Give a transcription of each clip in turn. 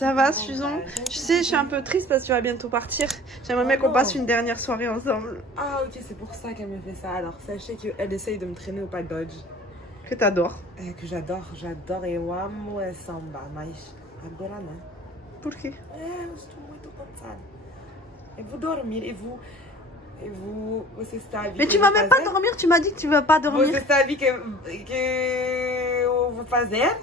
Ça va, Susan? Tu sais, je suis un peu triste parce que tu vas bientôt partir. J'aimerais bien qu'on passe une dernière soirée ensemble. Ah ok, c'est pour ça qu'elle me fait ça. Alors sachez qu'elle essaye de me traîner au pas Dodge. Que t'adores. Que j'adore. Et eu amo samba, mas agora não. Por quê? Eu estou muito cansada. Eu vou dormir você sabe. Mais tu vas même pas dormir, tu m'as dit que tu vas pas dormir. Você sabe que eu vou fazer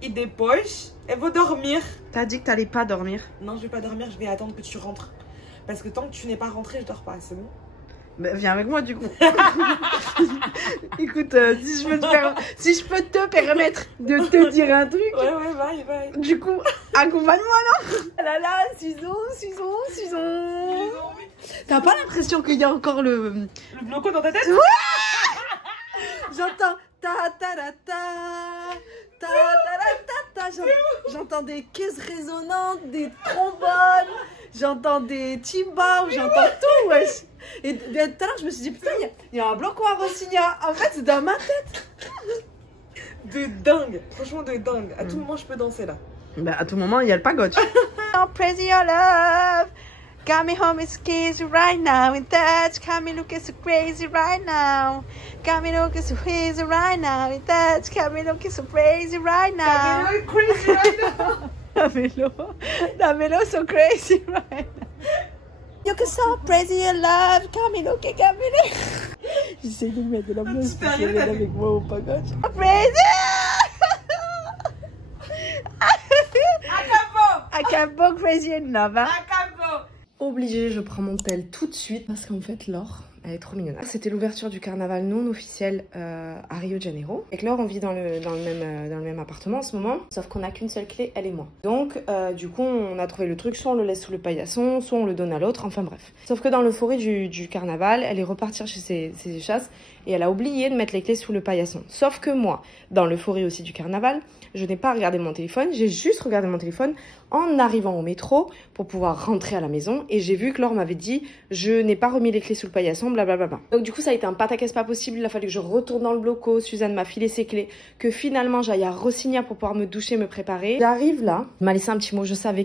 e depois eu vou dormir. T'as dit que t'allais pas dormir. Non, je vais pas dormir, je vais attendre que tu rentres. Parce que tant que tu n'es pas rentré, je dors pas, c'est bon? Bah, viens avec moi du coup. Écoute, si je peux te permettre de te dire un truc. Ouais, bye. Du coup, accompagne-moi, non? Ah là là, Susan. T'as pas l'impression qu'il y a encore le bloco dans ta tête? J'entends j'entends des caisses résonantes, des trombones, j'entends des timbales, j'entends tout, wesh. Et tout à l'heure, je me suis dit, putain, il y a un bloco à Rossigna. En fait, c'est dans ma tête. De dingue, franchement de dingue. À tout moment, je peux danser là. Bah, à tout moment, il y a le pagode. Oh, praise your love. Got me home is crazy right now in touch. Got me looking so crazy right now. Got me looking so crazy right now in touch. Got me looking so crazy right now. Got me looking crazy right now. Damelo so crazy right now. You can so crazy your love. Got me looking. J'essaie de mettre de la musique avec moi au pagode. Crazy. Acabo crazy enough. Acabo. Obligée, je prends mon tel tout de suite parce qu'en fait Laure, elle est trop mignonne. C'était l'ouverture du carnaval non officiel à Rio de Janeiro. Et que Laure, on vit dans le même appartement en ce moment, sauf qu'on n'a qu'une seule clé, elle et moi. Donc du coup, on a trouvé le truc, soit on le laisse sous le paillasson, soit on le donne à l'autre, enfin bref. Sauf que dans l'euphorie du carnaval, elle est repartie chez ses échasses et elle a oublié de mettre les clés sous le paillasson. Sauf que moi, dans l'euphorie aussi du carnaval, je n'ai pas regardé mon téléphone, j'ai juste regardé mon téléphone en arrivant au métro pour pouvoir rentrer à la maison et j'ai vu que Laure m'avait dit je n'ai pas remis les clés sous le paillasson, blablabla. Donc du coup ça a été un pataquès pas possible, il a fallu que je retourne dans le bloco, Suzanne m'a filé ses clés, que finalement j'aille à Rossigna pour pouvoir me doucher, me préparer. J'arrive là, elle m'a laissé un petit mot, je savais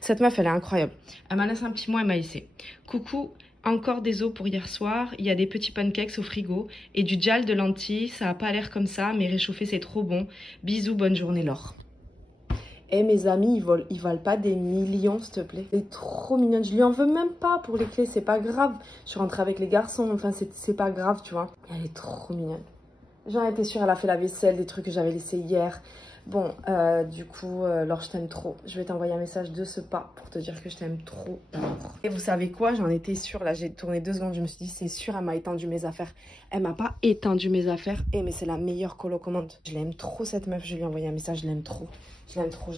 cette meuf elle est incroyable. Elle m'a laissé un petit mot, elle m'a laissé coucou. Encore des os pour hier soir, il y a des petits pancakes au frigo et du djal de lentilles, ça a pas l'air comme ça, mais réchauffé c'est trop bon. Bisous, bonne journée Laure. Eh mes amis, ils valent pas des millions s'il te plaît. Elle est trop mignonne, je lui en veux même pas pour les clés, c'est pas grave. Je suis rentrée avec les garçons, enfin c'est pas grave tu vois. Elle est trop mignonne. J'en étais sûre, elle a fait la vaisselle, des trucs que j'avais laissés hier. Bon, du coup, Laure, je t'aime trop. Je vais t'envoyer un message de ce pas pour te dire que je t'aime trop d'amour. Et vous savez quoi? J'en étais sûre. Là, j'ai tourné 2 secondes. Je me suis dit, c'est sûr, elle m'a étendu mes affaires. Elle m'a pas étendu mes affaires. Eh, mais c'est la meilleure colo commande. Je l'aime trop, cette meuf. Je lui ai envoyé un message. Je l'aime trop. Je l'aime trop.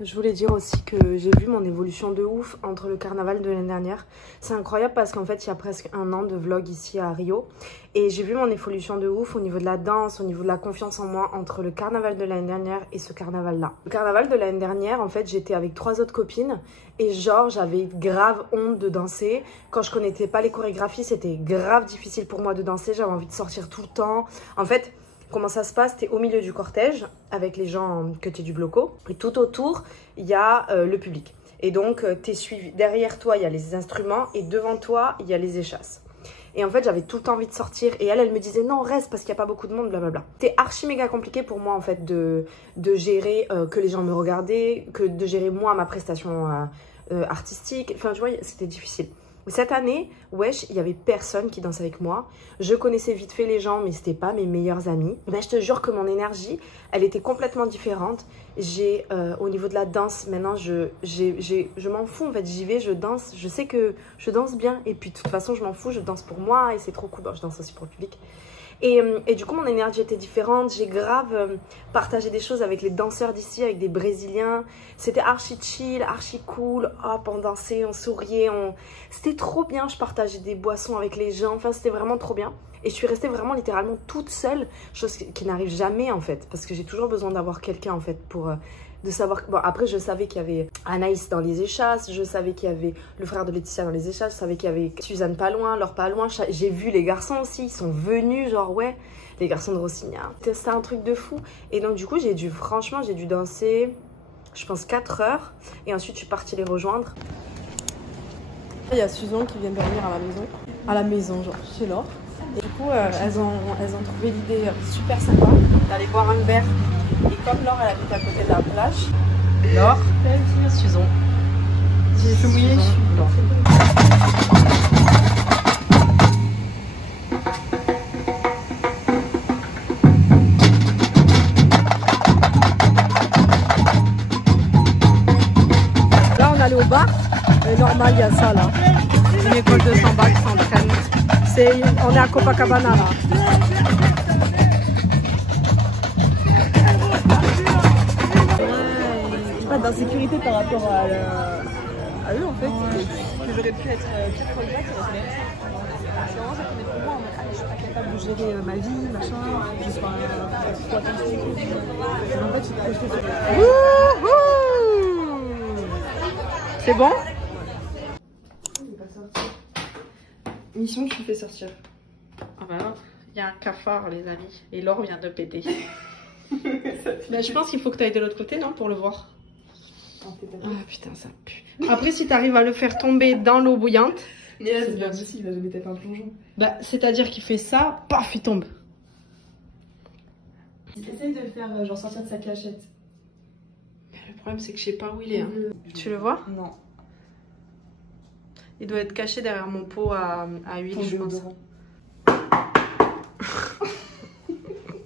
Je voulais dire aussi que j'ai vu mon évolution de ouf entre le carnaval de l'année dernière. C'est incroyable parce qu'en fait, il y a presque 1 an de vlog ici à Rio. Et j'ai vu mon évolution de ouf au niveau de la danse, au niveau de la confiance en moi entre le carnaval de l'année dernière et ce carnaval-là. Le carnaval de l'année dernière, en fait, j'étais avec 3 autres copines et genre, j'avais grave honte de danser. Quand je connaissais pas les chorégraphies, c'était grave difficile pour moi de danser. J'avais envie de sortir tout le temps. En fait, comment ça se passe? T'es au milieu du cortège avec les gens que t'es du bloco et tout autour, il y a le public. Et donc, t'es suivi. Derrière toi, il y a les instruments et devant toi, il y a les échasses. Et en fait, j'avais tout le temps envie de sortir. Et elle me disait non, reste parce qu'il n'y a pas beaucoup de monde, blablabla. C'était archi méga compliqué pour moi, en fait, de gérer que les gens me regardaient, que de gérer moi ma prestation artistique. Enfin, tu vois, c'était difficile. Cette année, wesh, il y avait personne qui dansait avec moi. Je connaissais vite fait les gens, mais c'était pas mes meilleurs amis. Mais je te jure que mon énergie, elle était complètement différente. Au niveau de la danse, maintenant, je m'en fous. En fait, j'y vais, je danse. Je sais que je danse bien. Et puis, de toute façon, je m'en fous. Je danse pour moi et c'est trop cool. Bon, je danse aussi pour le public. Et du coup, mon énergie était différente. J'ai grave partagé des choses avec les danseurs d'ici, avec des Brésiliens. C'était archi chill, archi cool. Hop, on dansait, on souriait. C'était trop bien. Je partageais des boissons avec les gens. Enfin, c'était vraiment trop bien. Et je suis restée vraiment littéralement toute seule. Chose qui n'arrive jamais, en fait. Parce que j'ai toujours besoin d'avoir quelqu'un, en fait, pour... de savoir... Bon, après, je savais qu'il y avait Anaïs dans les échasses. Je savais qu'il y avait le frère de Laetitia dans les échasses. Je savais qu'il y avait Suzanne pas loin, Laure pas loin. J'ai vu les garçons aussi. Ils sont venus, genre, ouais. Les garçons de Rossigna. C'était un truc de fou. Et donc, du coup, franchement, j'ai dû danser je pense 4 heures. Et ensuite, je suis partie les rejoindre. Il y a Susan qui vient dormir à la maison. À la maison, genre chez Laure. Et du coup, elles ont trouvé l'idée super sympa d'aller boire un verre. Et comme Laure, elle habite à côté de la plage, Laure, Susan. J'ai tout mouillé. Là, on est allé au bar. Et normal, il y a ça là. Une école de samba qui s'entraîne. On est à Copacabana là. Pas d'insécurité par rapport à eux en fait. Que j'aurais pu être pire pour le gars qui aurait fait. C'est vraiment ça qu'on est pour moi en mode ah, je suis pas capable de gérer ma vie, machin, je sois attention. Et en fait, je suis projetée de C'est bon? Mission qui fait sortir. Ah bah non, il y a un cafard les amis. Et Laure vient de péter. Mais je pense qu'il faut que tu ailles de l'autre côté, non? Pour le voir. Ah putain, ça pue. Après, si tu arrives à le faire tomber dans l'eau bouillante. Mais là, c'est pas possible, je vais peut-être un plongeon. Bah, c'est-à-dire qu'il fait ça, paf, il tombe. Essaye de le faire genre sortir de sa cachette. Mais le problème, c'est que je sais pas où il est. Hein. Tu le vois? Non. Il doit être caché derrière mon pot à huile, je pense.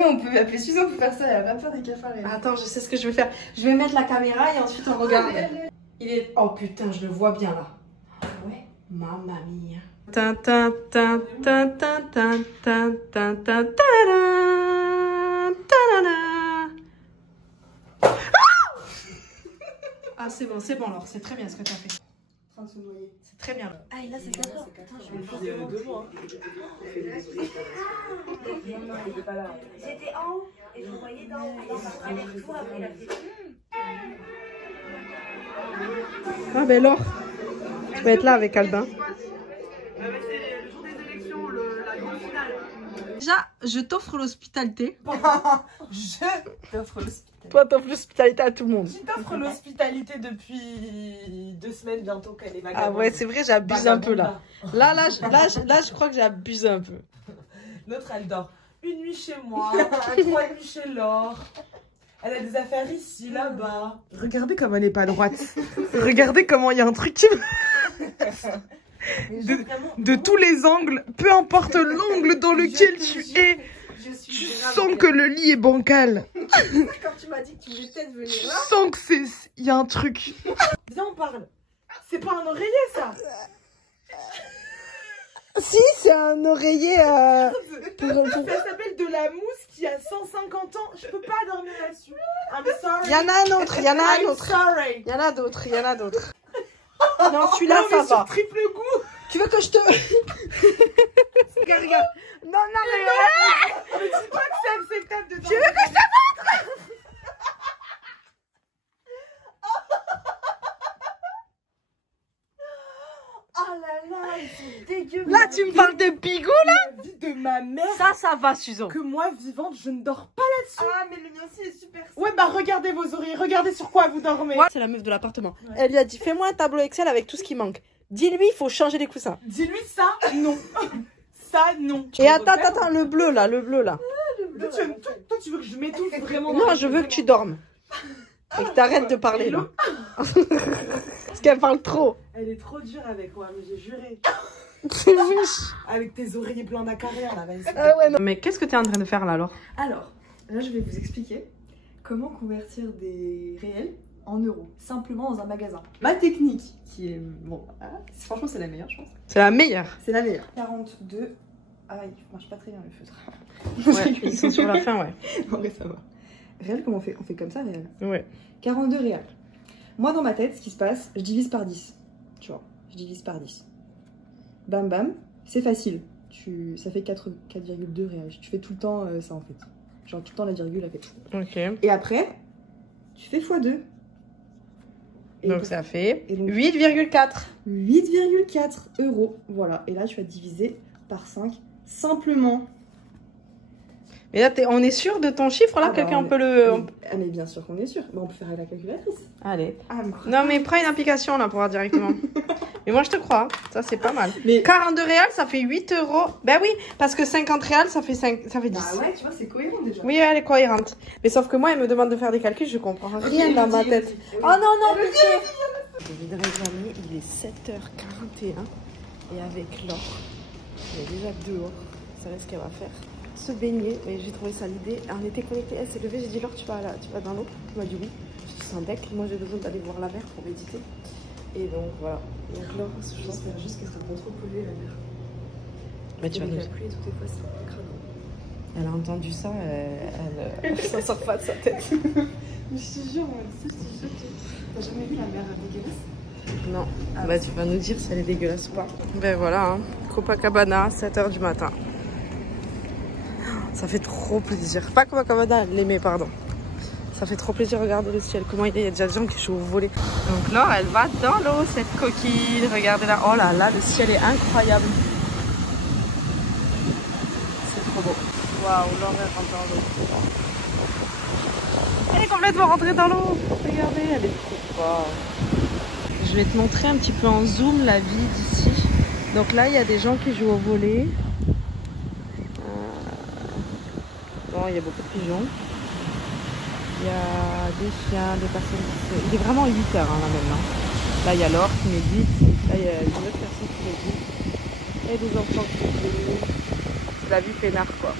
On peut appeler Susan pour faire ça, elle a pas peur des cafards. Attends, je sais ce que je vais faire. Je vais mettre la caméra et ensuite on regarde. Il est... Oh putain, je le vois bien là. Ouais. Mamma mia. Ta ta ta ta ta ta ta ta ta ta. Ah c'est bon Laure, c'est très bien ce que tu as fait. En train de se noyer. C'est très bien. Ah et là c'est 4 heures. Attends, je vais le faire devant. J'étais en haut et je voyais dans le tour après la fête. Ah ben Laure, tu vas être là avec Albin. C'est le jour des élections, la grande finale. Déjà, je t'offre l'hospitalité. Je t'offre l'hospitalité. Toi, t'offres l'hospitalité à tout le monde. Je t'offre l'hospitalité depuis 2 semaines bientôt qu'elle est vagabonde. Ah ouais, c'est vrai, j'abuse un peu là. Là, je crois que j'abuse un peu. L'autre, elle dort 1 nuit chez moi, 3 nuits chez Laure. Elle a des affaires ici, là-bas. Regardez comme elle n'est pas droite. Regardez comment il y a un truc qui de tous les angles, peu importe l'angle dans lequel tu es, tu sens que le lit est bancal. Quand tu m'as dit que tu voulais peut-être venir là. Tu sens que il y a un truc. Viens, on parle. C'est pas un oreiller, ça. Si, c'est un oreiller. Ça s'appelle de la mousse qui a 150 ans. Je peux pas dormir là-dessus. I'm sorry. Il y en a un autre, il y en a un autre. Sorry. Il y en a d'autres, il y en a d'autres. Non, celui-là, ça va. Triple goût. Tu veux que je te... Regarde. Non, mais... Ne dis pas que c'est acceptable de dormir. Tu veux que je te montre? Oh là là, c'est dégueulasse. Là, tu me parles de bigou, là? La vie de ma mère. Ça va, Susan. Que moi, vivante, je ne dors pas là-dessus. Ah mais le mien aussi est super. Ouais, bah regardez vos oreilles, regardez sur quoi vous dormez. Ouais, c'est la meuf de l'appartement. Ouais. Elle lui a dit, fais-moi un tableau Excel avec tout ce qui manque. Dis-lui, il faut changer les coussins. Dis-lui ça, non. Ça, non. Et attends, le bleu, là, le bleu, là. Toi, tu veux que je m'étouffe vraiment? Non, je veux que tu dormes. Et que t'arrêtes de parler, là. Parce qu'elle parle trop. Elle est trop dure avec moi, mais j'ai juré. C'est juste. Avec tes oreillers blancs d'acariens, là, vas-y. Ah ouais, non. Mais qu'est-ce que t'es en train de faire, là, alors? Alors, là, je vais vous expliquer comment convertir des réels en euros, simplement dans un magasin. Ma technique, qui est... Bon, franchement, c'est la meilleure, je pense. C'est la meilleure. C'est la meilleure. 42... Ah, il marche pas très bien, le feutre. Ouais, ils sont sur la fin, ouais. En vrai, ça va. Réel, comment on fait? On fait comme ça, réel. Ouais. 42 réels. Moi, dans ma tête, ce qui se passe, je divise par 10. Tu vois, je divise par 10. Bam, bam. C'est facile. Ça fait 4,2 réels. Tu fais tout le temps ça, en fait. Genre, tout le temps, la virgule, elle fait tout. Ok. Et après, tu fais x2. Donc, ça fait 8,4. 8,4 €. Voilà. Et là, tu vas diviser par 5. Simplement. Mais là, on est sûr de ton chiffre là? Quelqu'un peut le... Ah mais bien sûr qu'on est sûr. Bon, on peut faire avec la calculatrice. Allez. Ah, mais... Non mais prends une application là pour voir directement. Mais moi je te crois, ça c'est pas mal. Mais... 42 réals ça fait 8 euros. Ben oui, parce que 50 réals ça fait 10. Bah ouais, tu vois, c'est cohérent déjà. Oui, elle est cohérente. Mais sauf que moi elle me demande de faire des calculs, je comprends rien dans ma tête. Oh non, non, pitié. Je voudrais jamais, il est 7h41 et avec Laure, elle est déjà dehors. Vous savez ce qu'elle va faire? Se baigner, mais j'ai trouvé ça l'idée. On était connectés, elle s'est levée, j'ai dit Laure tu vas dans l'eau? Elle m'a dit oui. Je suis sans bec, moi j'ai besoin d'aller voir la mer pour méditer. Et donc voilà. Donc Laure, j'espère juste qu'elle sera pas trop collée la mer. Mais tu vas nous... Elle a entendu ça, elle s'en sort pas de sa tête. Mais je te jure, t'as jamais vu la mer dégueulasse? Non. Ah, bah tu vas nous dire si elle est dégueulasse ou pas. Ben voilà, hein. Copacabana, 7h du matin. Ça fait trop plaisir. Pas Copacabana, l'aimer, pardon. Ça fait trop plaisir de regarder le ciel. Comment il y a déjà des gens qui jouent au volet. Donc Laure, elle va dans l'eau, cette coquille. Regardez là. Oh là là, le ciel est incroyable. C'est trop beau. Waouh, Laure, elle rentre dans l'eau. Elle est complètement rentrée dans l'eau. Regardez, elle est trop forte. Je vais te montrer un petit peu en zoom la vie d'ici. Donc là, il y a des gens qui jouent au volet. Bon, il y a beaucoup de pigeons. Il y a des chiens, des personnes qui... Il est vraiment 8h hein, là maintenant. Là, il y a Laure qui médite. Là, il y a une autre personne qui médite. Il y a des enfants qui méditent. C'est la vie peinard, quoi.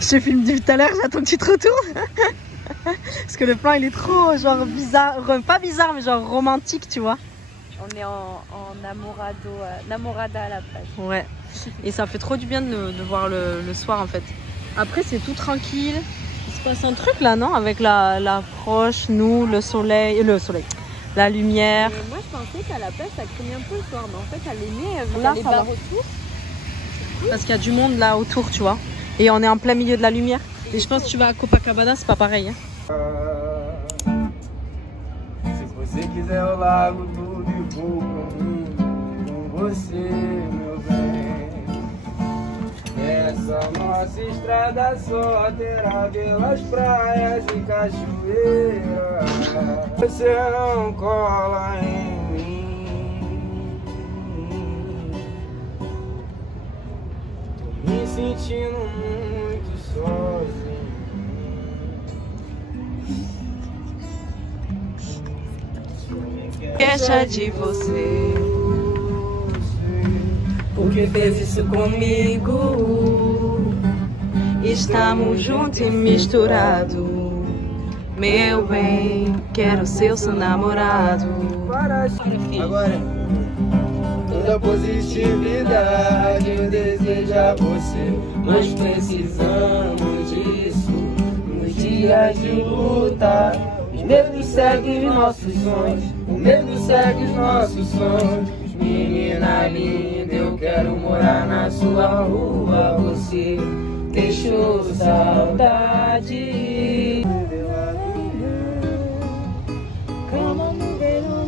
Je te filme depuis tout à l'heure, j'attends que tu te retournes. Parce que le plan il est trop genre bizarre, pas bizarre mais genre romantique tu vois. On est en namorada à la plage. Ouais, et ça fait trop du bien de voir le soir en fait. Après c'est tout tranquille, il se passe un truc là non? Avec l'approche, nous, le soleil, la lumière. Et moi je pensais qu'à la plage ça craignait un peu le soir, mais en fait à l'aimer, vu Là, les ça bars va. autour. Parce qu'il y a du monde là autour tu vois. Et on est en plein milieu de la lumière. Et je pense que tu vas à Copacabana, c'est pas pareil. Hein. Se você quiser eu largo tudo e vou com você, meu bem. Essa nossa estrada só terá belas praias e cachoeiras. Você não cola em mim. Tô me sentindo muito sozinho. Queixa de você, porque fez isso comigo. Estamos juntos e misturados. Meu bem, quero ser seu namorado. Agora, toda positividade eu desejo a você. Nós precisamos disso nos dias de luta. Os medos seguem nossos sonhos, o medo segue os nossos sonhos. Menina linda, eu quero morar na sua rua. Você deixou saudade. Come on, move it on.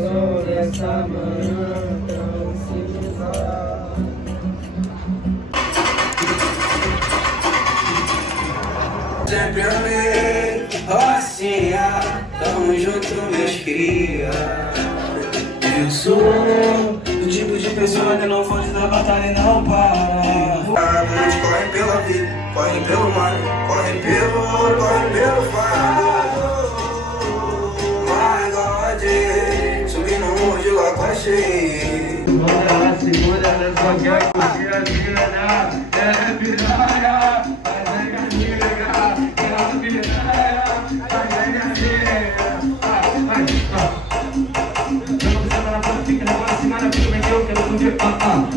sol dessa manhã tão cinza. Sempre amei, Rocinha, tamo junto, meus cria. Eu sou o tipo de pessoa que não foge da batalha e não para. Eles correm pela vida, correm pelo mar, correm pelo ouro, correm pelo faro. My God, subi no morro de Lagoa Cheia. Bora, segura, ela só quer curtir a vida, é piranha, mas é gatinha, é piranha, mas é gatinha. Fica na bola, semana, fica bem que eu quero poder.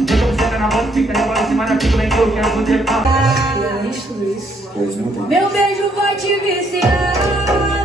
Joga você na bola, fica na bola, semana, fica bem que eu quero poder. Meu beijo vai te viciar.